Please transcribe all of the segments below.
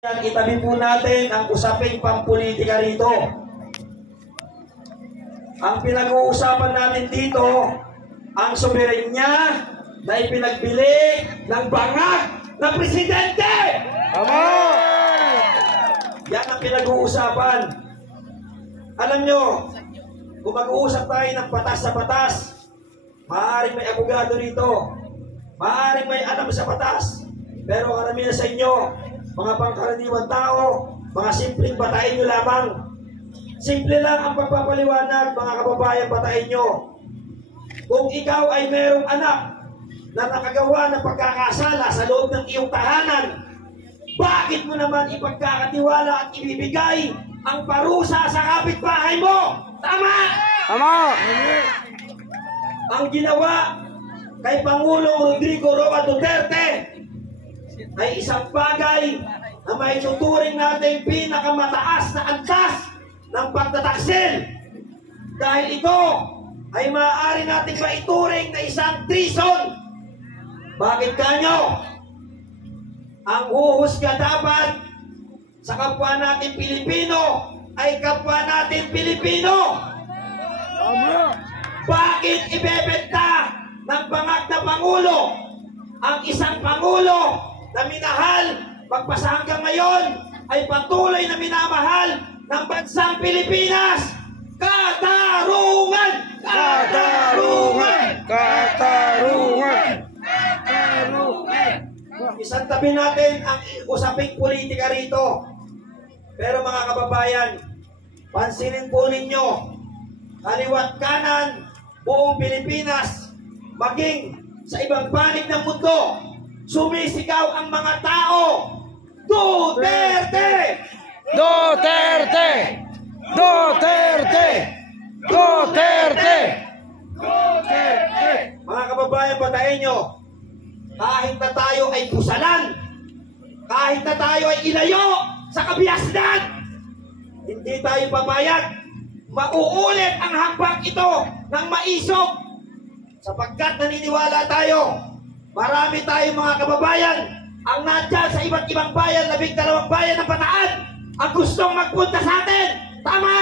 Itabi po natin ang usaping pampolitika rito. Ang pinag-uusapan natin dito, ang soberenya na ipinagbili ng bangag ng presidente. Tama! Yan ang pinag-uusapan. Alam nyo, kung mag-uusap tayo ng batas sa batas, maaaring may abogado rito, maaaring may alam sa batas, pero karamihan sa inyo, mga pangkaraniwang tao, mga simpleng batain nyo lamang. Simple lang ang pagpapaliwanag, mga kababayan, batain nyo. Kung ikaw ay merong anak na nakagawa ng pagkakasala sa loob ng iyong tahanan, bakit mo naman ipagkakatiwala at ibibigay ang parusa sa kapitbahay mo? Tama! Tama! Ang ginawa kay Pangulong Rodrigo Roa Duterte ay isang bagay na may tuturing natin pinakamataas na antas ng pagtataksil. Dahil ito ay maaari natin maituring na isang treason. Bakit kanyo? Ang huhusga dapat sa kapwa natin Pilipino ay kapwa natin Pilipino. Bakit ibebenta ng bangag na Pangulo ang isang Pangulo na minahal, magpasa hanggang ngayon, ay patuloy na minamahal ng bansang Pilipinas? Katarungan! Katarungan! Katarungan! Katarungan! Isang tabi natin ang usaping politika rito. Pero mga kababayan, pansinin po ninyo, kaliwat kanan, buong Pilipinas, maging sa ibang panig ng mundo, sumisigaw ang mga tao, Duterte! Duterte! Duterte! Duterte! Duterte! Mga kababayan, patayin nyo, kahit na tayo ay pusalan, kahit na tayo ay ilayo sa kabiasnan, hindi tayo papayag. Mauulit ang hakbang ito ng maisog, sapagkat naniniwala tayo, marami tayong mga kababayan ang nandyan sa iba't ibang bayan, 12 bayan ng Bataan, ang gustong magpunta sa atin. Tama!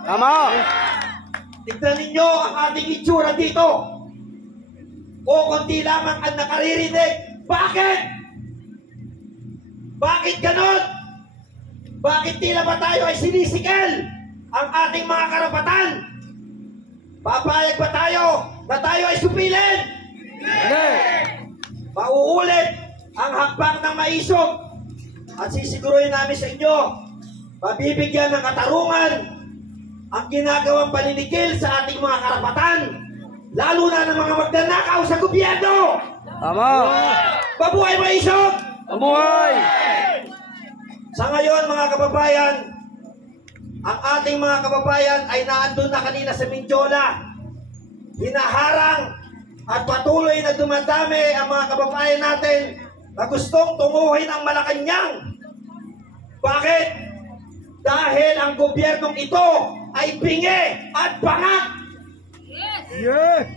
Tama! Tignan ninyo ang ating itsura dito. O konti lamang ang nakaririnig. Bakit? Bakit ganon? Bakit tila ba tayo ay sinisikal ang ating mga karapatan? Papayag ba tayo na tayo ay supilin? Hindi! Mauulit ang hakbang ng maisog at sisiguruhin namin sa inyo, mabibigyan ng katarungan ang ginagawang paninikil sa ating mga karapatan, lalo na ng mga magnanakaw sa gobyerno. Tama! Mabuhay maisog! Mabuhay! Sa ngayon mga kababayan, ang ating mga kababayan ay naandun na kanina sa Mindiola. Hinaharang at patuloy na dumadami ang mga kababayan natin na gustong tunguhin ang Malacanang. Bakit? Dahil ang gobyernong ito ay bingi at bangag. Yeah!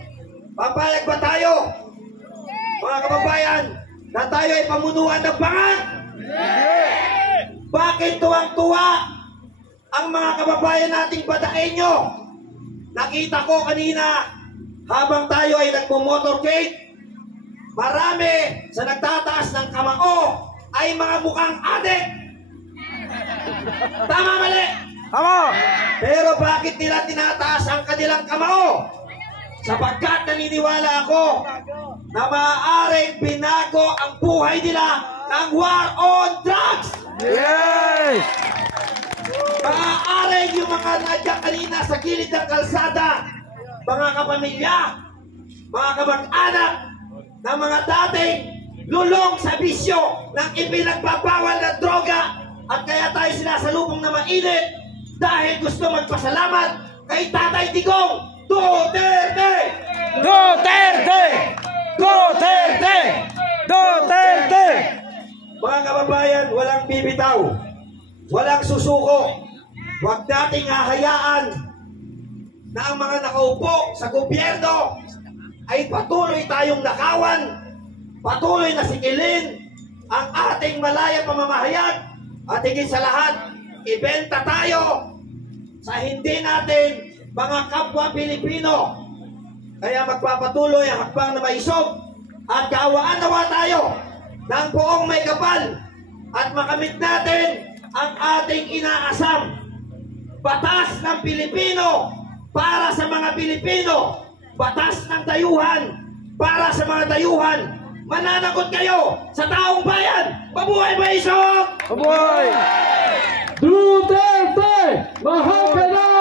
Papayag ba tayo, mga kababayan, na tayo ay pamunuan ng bangag? Yeah! Bakit tuwang-tuwa ang mga kababayan nating Bataeño? Nakita ko kanina habang tayo ay nagmo-motorcade, marami sa nagtataas ng kamao ay mga mukhang adik. Tama, mali? Tama! Pero bakit nila tinataas ang kanilang kamao? Sapagkat naniniwala ako na maaaring binago ang buhay nila ng war on drugs. Yes! Maaaring yung mga nadya kanina sa gilid ng kalsada, mga kapamilya, mga kamag-anak, na mga dating lulong sa bisyo ng ipinagbabawal na droga, at kaya tayo sinasalubong na mainit dahil gusto magpasalamat kay Tatay Digong Duterte! Duterte! Duterte! Duterte! Mga kababayan, walang bibitaw, walang susuko. Huwag nating hahayaan na ang mga nakaupo sa gobyerno ay patuloy tayong nakawan, patuloy na sikilin ang ating malaya pamamahayag At higit sa lahat, ibenta tayo sa hindi natin mga kapwa Pilipino. Kaya magpapatuloy ang hakbang na maisog at kaawaan nawa tayo ng buong may kapal at makamit natin ang ating inaasam. Batas ng Pilipino para sa mga Pilipino. Batas ng dayuhan para sa mga dayuhan. Mananagot kayo sa taong bayan. Mabuhay Maisog! Mabuhay! Duterte! Mahal ka na!